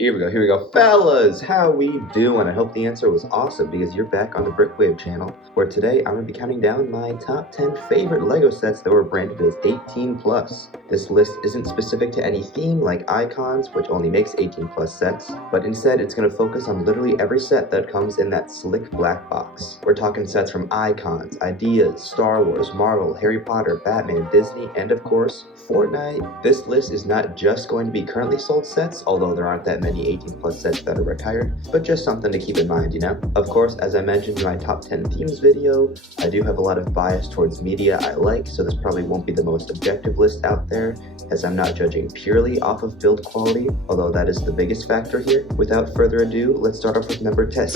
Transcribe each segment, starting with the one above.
Here we go, fellas. How we doing? I hope the answer was awesome because you're back on the Brickwave channel, where today I'm gonna be counting down my top 10 favorite LEGO sets that were branded as 18 plus. This list isn't specific to any theme like Icons, which only makes 18 plus sets, but instead it's gonna focus on literally every set that comes in that slick black box. We're talking sets from Icons, Ideas, Star Wars, Marvel, Harry Potter, Batman, Disney, and of course, Fortnite. This list is not just going to be currently sold sets, although there aren't that many 18 plus sets that are retired, but just something to keep in mind, you know? Of course, as I mentioned in my top 10 themes video, I do have a lot of bias towards media I like, so this probably won't be the most objective list out there, as I'm not judging purely off of build quality, although that is the biggest factor here. Without further ado, let's start off with number 10.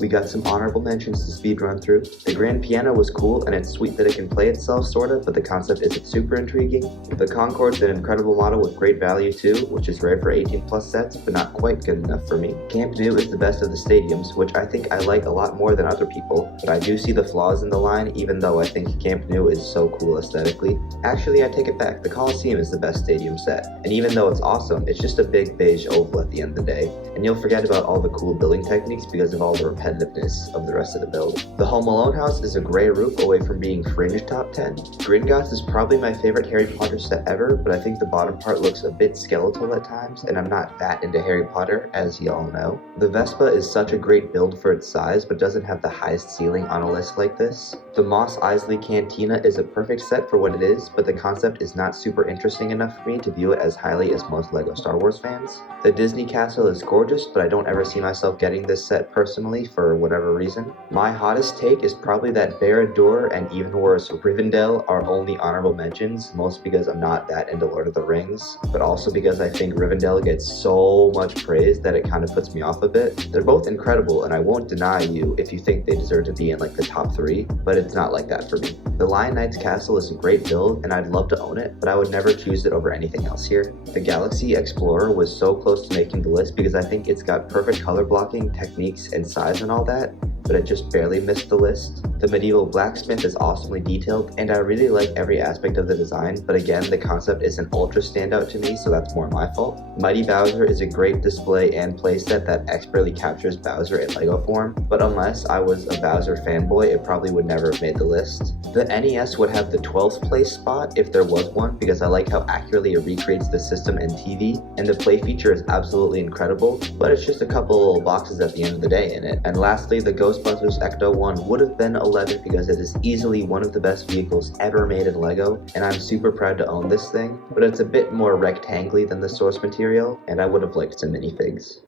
We got some honorable mentions to speed run through. The grand piano was cool, and it's sweet that it can play itself sorta, but the concept isn't super intriguing. The Concorde's an incredible model with great value too, which is rare for 18 plus sets, but not quite good enough for me. Camp Nou is the best of the stadiums, which I think I like a lot more than other people, but I do see the flaws in the line, even though I think Camp Nou is so cool aesthetically. Actually, I take it back, the Coliseum is the best stadium set, and even though it's awesome, it's just a big beige oval at the end of the day, and you'll forget about all the cool building techniques because of all the repetitiveness of the rest of the build. The Home Alone house is a gray roof away from being fringe top 10. Gringotts is probably my favorite Harry Potter set ever, but I think the bottom part looks a bit skeletal at times, and I'm not that into Harry Potter, as y'all know. The Vespa is such a great build for its size, but doesn't have the highest ceiling on a list like this. The Mos Eisley Cantina is a perfect set for what it is, but the concept is not super interesting enough for me to view it as highly as most LEGO Star Wars fans. The Disney Castle is gorgeous, but I don't ever see myself getting this set personally for whatever reason. My hottest take is probably that Barad-dûr and even worse, Rivendell are only honorable mentions, most because I'm not that into Lord of the Rings, but also because I think Rivendell gets so much praise that it kind of puts me off a bit. They're both incredible, and I won't deny you if you think they deserve to be in like the top 3, but it's not like that for me. The Lion Knight's castle is a great build, and I'd love to own it, but I would never choose it over anything else here. The Galaxy Explorer was so close to making the list because I think it's got perfect color blocking, techniques, and size and all that, but it just barely missed the list. The Medieval Blacksmith is awesomely detailed, and I really like every aspect of the design, but again, the concept isn't ultra standout to me, so that's more my fault. Mighty Bowser is a great display and playset that expertly captures Bowser in LEGO form, but unless I was a Bowser fanboy, it probably would never have made the list. The NES would have the 12th place spot if there was one, because I like how accurately it recreates the system and TV, and the play feature is absolutely incredible, but it's just a couple little boxes at the end of the day in it. And lastly, the Ghostbusters Ecto 1 would have been 11 because it is easily one of the best vehicles ever made in LEGO, and I'm super proud to own this thing, but it's a bit more rectangly than the source material, and I would have liked some minifigs.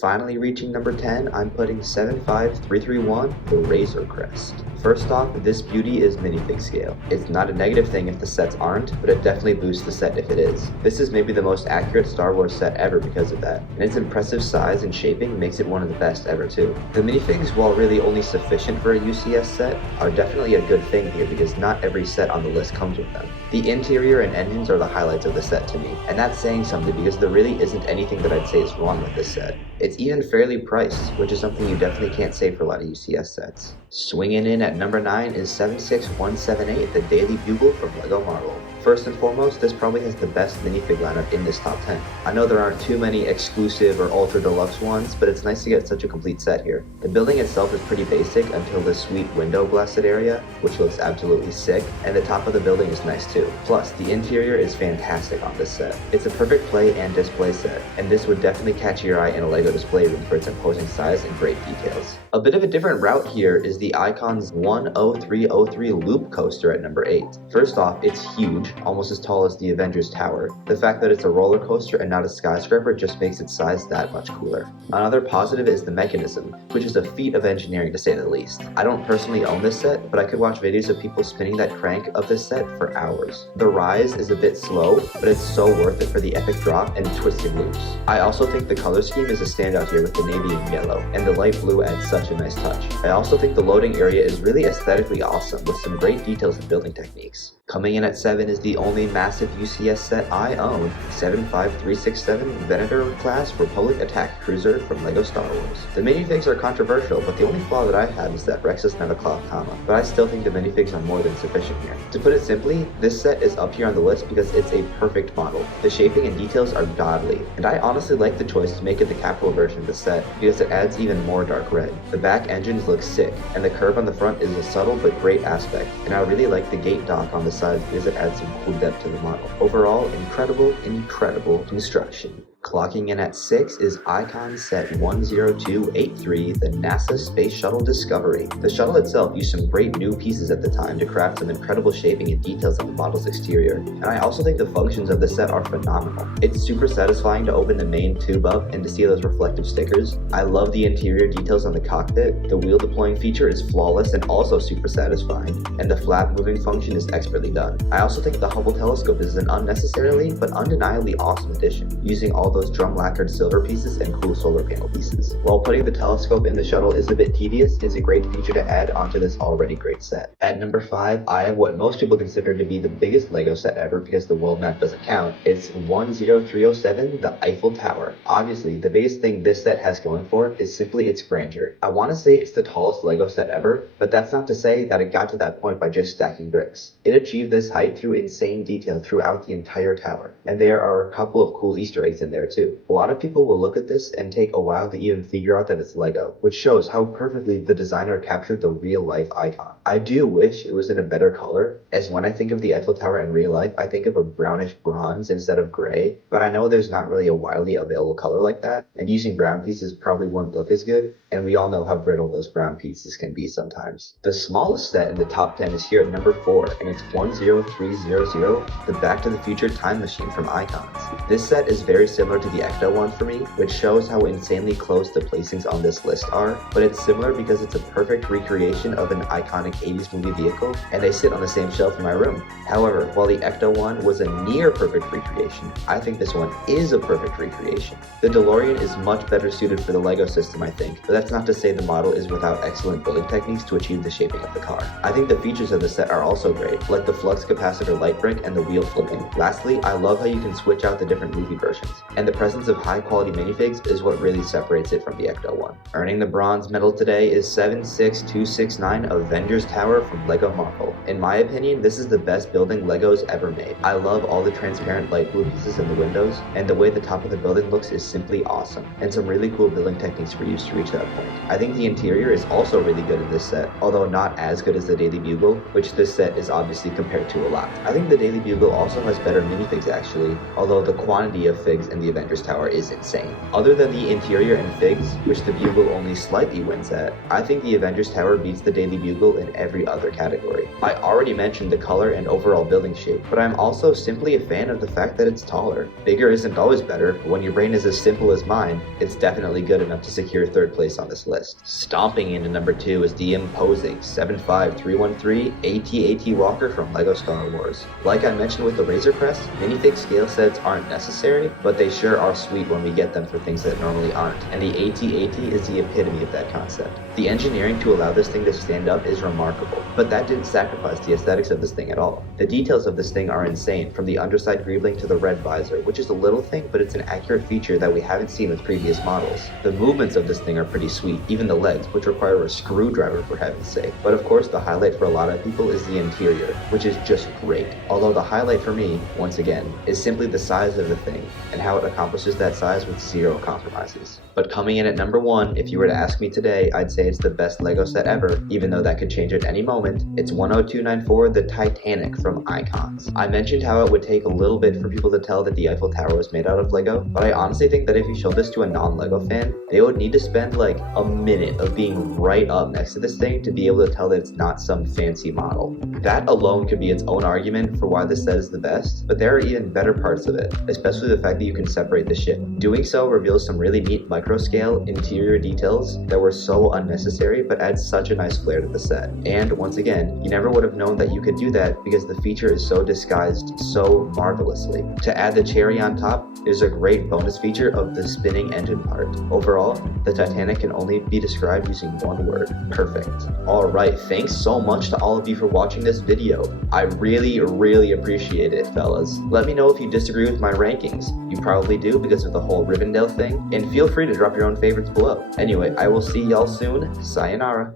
Finally reaching number 10, I'm putting 75331, the Razor Crest. First off, this beauty is minifig scale. It's not a negative thing if the sets aren't, but it definitely boosts the set if it is. This is maybe the most accurate Star Wars set ever because of that, and its impressive size and shaping makes it one of the best ever too. The minifigs, while really only sufficient for a UCS set, are definitely a good thing here because not every set on the list comes with them. The interior and engines are the highlights of the set to me, and that's saying something because there really isn't anything that I'd say is wrong with this set. It's even fairly priced, which is something you definitely can't say for a lot of UCS sets. Swinging in at number 9 is 76178, the Daily Bugle from LEGO Marvel. First and foremost, this probably has the best minifig lineup in this top 10. I know there aren't too many exclusive or ultra deluxe ones, but it's nice to get such a complete set here. The building itself is pretty basic until the sweet window blasted area, which looks absolutely sick, and the top of the building is nice too. Plus, the interior is fantastic on this set. It's a perfect play and display set, and this would definitely catch your eye in a LEGO display room for its imposing size and great details. A bit of a different route here is the Icons 10303 Loop Coaster at number 8. First off, it's huge, almost as tall as the Avengers Tower. The fact that it's a roller coaster and not a skyscraper just makes its size that much cooler. Another positive is the mechanism, which is a feat of engineering to say the least. I don't personally own this set, but I could watch videos of people spinning that crank of this set for hours. The rise is a bit slow, but it's so worth it for the epic drop and twisted loops. I also think the color scheme is a standout here with the navy and yellow, and the light blue adds such a nice touch. I also think the loading area is really aesthetically awesome with some great details and building techniques. Coming in at 7 is the only massive UCS set I own, 75367 Venator class Republic Attack Cruiser from LEGO Star Wars. The minifigs are controversial, but the only flaw that I have is that Rex doesn't have a cloth comma, but I still think the minifigs are more than sufficient here. To put it simply, this set is up here on the list because it's a perfect model. The shaping and details are godly, and I honestly like the choice to make it the capital version of the set because it adds even more dark red. The back engines look sick, and the curve on the front is a subtle but great aspect, and I really like the gate dock on the sides because it adds some cool depth to the model. Overall, incredible construction. Clocking in at 6 is Icon Set 10283, the NASA Space Shuttle Discovery. The shuttle itself used some great new pieces at the time to craft some incredible shaping and details of the model's exterior, and I also think the functions of the set are phenomenal. It's super satisfying to open the main tube up and to see those reflective stickers. I love the interior details on the cockpit, the wheel deploying feature is flawless and also super satisfying, and the flap moving function is expertly done. I also think the Hubble telescope is an unnecessarily but undeniably awesome addition, using all those drum lacquered silver pieces and cool solar panel pieces. While putting the telescope in the shuttle is a bit tedious, it's a great feature to add onto this already great set. At number 5, I have what most people consider to be the biggest LEGO set ever because the world map doesn't count. It's 10307, the Eiffel Tower. Obviously, the biggest thing this set has going for it is simply its grandeur. I want to say it's the tallest LEGO set ever, but that's not to say that it got to that point by just stacking bricks. It achieved this height through insane detail throughout the entire tower, and there are a couple of cool Easter eggs in there too. A lot of people will look at this and take a while to even figure out that it's LEGO, which shows how perfectly the designer captured the real-life icon. I do wish it was in a better color, as when I think of the Eiffel Tower in real life, I think of a brownish bronze instead of gray, but I know there's not really a widely available color like that, and using brown pieces probably won't look as good, and we all know how brittle those brown pieces can be sometimes. The smallest set in the top 10 is here at number 4, and it's 10300, the Back to the Future Time Machine from Icons. This set is very similar to the Ecto one for me, which shows how insanely close the placings on this list are, but it's similar because it's a perfect recreation of an iconic 80s movie vehicle, and they sit on the same shelf in my room. However, while the Ecto one was a near perfect recreation, I think this one is a perfect recreation. The DeLorean is much better suited for the LEGO system, I think, but that's not to say the model is without excellent building techniques to achieve the shaping of the car. I think the features of the set are also great, like the flux capacitor light brick and the wheel flipping. Lastly, I love how you can switch out the different movie versions, and the presence of high quality minifigs is what really separates it from the Ecto one. Earning the bronze medal today is 76269 Avengers Tower from LEGO Marvel. In my opinion, this is the best building LEGO's ever made. I love all the transparent light blue pieces in the windows, and the way the top of the building looks is simply awesome, and some really cool building techniques were used to reach that point. I think the interior is also really good in this set, although not as good as the Daily Bugle, which this set is obviously compared to a lot. I think the Daily Bugle also has better minifigs actually, although the quantity of figs in the Avengers Tower is insane. Other than the interior and figs, which the Bugle only slightly wins at, I think the Avengers Tower beats the Daily Bugle in every other category. I already mentioned the color and overall building shape, but I'm also simply a fan of the fact that it's taller. Bigger isn't always better, but when your brain is as simple as mine, it's definitely good enough to secure third place on this list. Stomping into number 2 is the imposing 75313 AT-AT Walker from LEGO Star Wars. Like I mentioned with the Razor Crest, minifig scale sets aren't necessary, but they sure are sweet when we get them for things that normally aren't, and the AT-AT is the epitome of that concept. The engineering to allow this thing to stand up is remarkable, but that didn't sacrifice the aesthetics of this thing at all. The details of this thing are insane, from the underside greebling to the red visor, which is a little thing, but it's an accurate feature that we haven't seen with previous models. The movements of this thing are pretty sweet, even the legs, which require a screwdriver for heaven's sake. But of course, the highlight for a lot of people is the interior, which is just great. Although the highlight for me, once again, is simply the size of the thing, and how it accomplishes that size with zero compromises. But coming in at number 1, if you were to ask me today, I'd say it's the best LEGO set ever, even though that could change at any moment. It's 10294, the Titanic from Icons. I mentioned how it would take a little bit for people to tell that the Eiffel Tower was made out of LEGO, but I honestly think that if you showed this to a non-LEGO fan, they would need to spend like a minute of being right up next to this thing to be able to tell that it's not some fancy model. That alone could be its own argument for why this set is the best, but there are even better parts of it, especially the fact that you can separate the ship. Doing so reveals some really neat micro-scale interior details that were so unnecessary but add such a nice flair to the set. And once again, you never would have known that you could do that because the feature is so disguised so marvelously. To add the cherry on top, there's a great bonus feature of the spinning engine part. Overall, the Titanic can only be described using one word: perfect. Alright, thanks so much to all of you for watching this video. I really appreciate it, fellas. Let me know if you disagree with my rankings. You probably do because of the whole Rivendell thing, and feel free to drop your own favorites below. Anyway, I will see y'all soon. Sayonara.